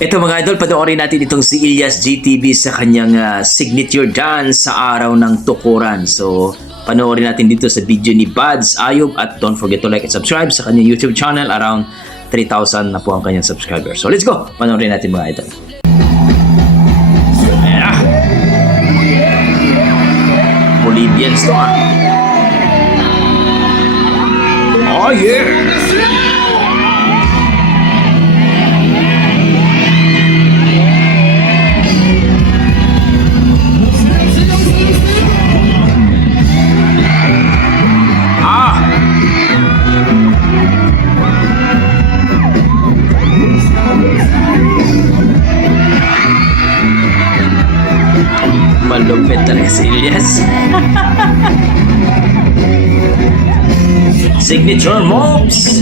Ito mga idol, panoorin natin itong si Ilyas GTV sa kanyang signature dance sa araw ng tukuran. So, panoorin natin dito sa video ni Buds Ayob at don't forget to like and subscribe sa kanyang YouTube channel. Around 3,000 na po ang kanyang subscribers. So, let's go! Panoorin natin mga idol. Ayan na! Bolivians to Oh yeah! Malupit talaga si Ilyas. Signature moves.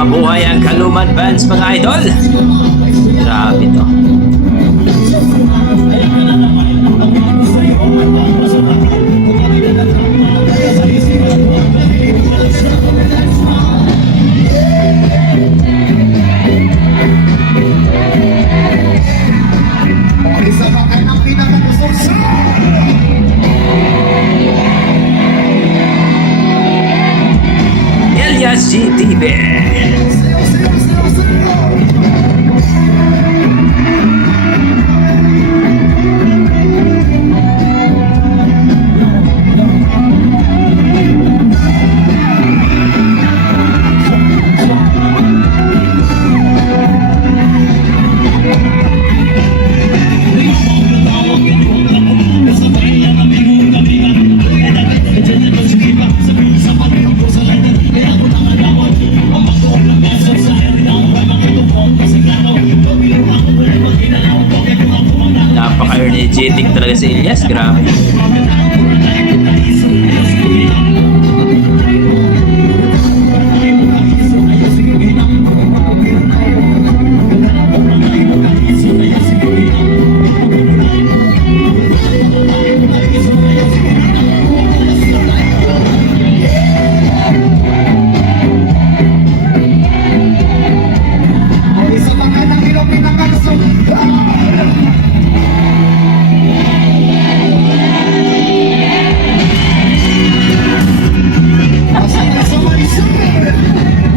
Mabuhay ang Kaluman Bands mga idol. Grabe to. Ilyas GTV. Napaka-energetic talaga si Ilyas, grabe.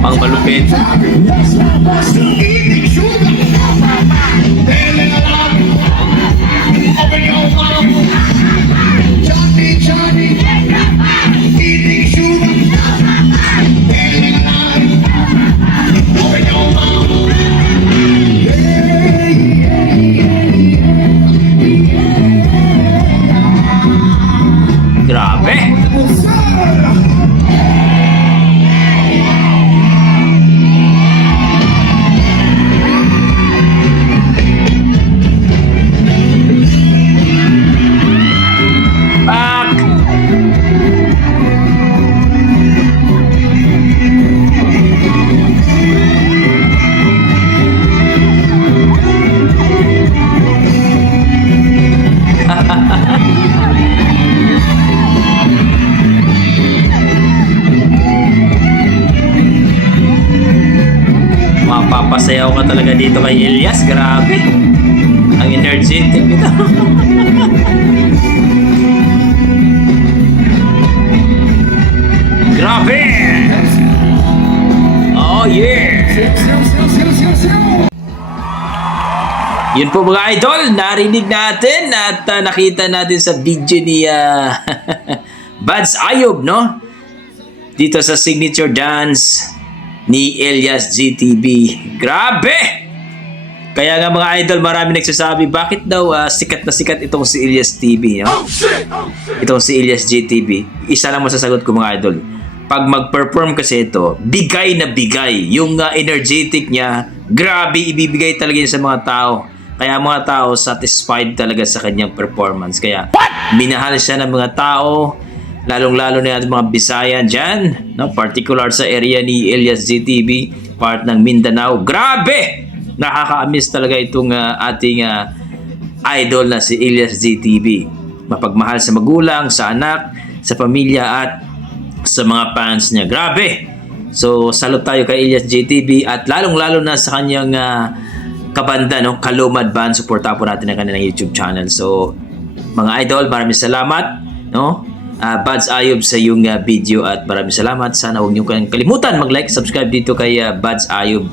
Pang malupit. Grabe. Mapapasayaw ka talaga dito kay Ilyas, grabe. Ang energetic nito. Grabe! Oh yeah! Yun po mga idol, narinig natin at nakita natin sa video ni Buds Ayob, no? Dito sa signature dance ni Ilyas GTV. Grabe! Kaya nga mga idol, marami nagsasabi, bakit daw sikat na sikat itong si Ilyas TV, no? Itong si Ilyas GTV. Isa lang masasagot ko mga idol. Pag mag-perform kasi ito, bigay na bigay. Yung energetic niya, grabe, ibibigay talaga niya sa mga tao. Kaya mga tao satisfied talaga sa kanyang performance. Kaya minahal siya ng mga tao. lalong-lalo na yung mga Bisayan dyan, no? Particular sa area ni Elias GTV, part ng Mindanao. Grabe! Nakaka-amiss talaga itong ating idol na si Elias GTV. Mapagmahal sa magulang, sa anak, sa pamilya at sa mga fans niya. Grabe! So, salute tayo kay Elias GTV at lalong-lalo na sa kanyang kabanda, no? Kalumad Band. Supportahan po natin ang kanilang YouTube channel. So, mga idol, maraming salamat, no? Buds Ayob sa iyong video at maraming salamat. Sana huwag niyo kalimutan mag-like, subscribe dito kay Buds Ayob,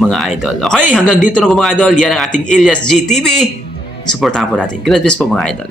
mga idol. Okay, hanggang dito na po mga idol. Yan ang ating Elias GTV. Supportahan po natin. God bless po mga idol.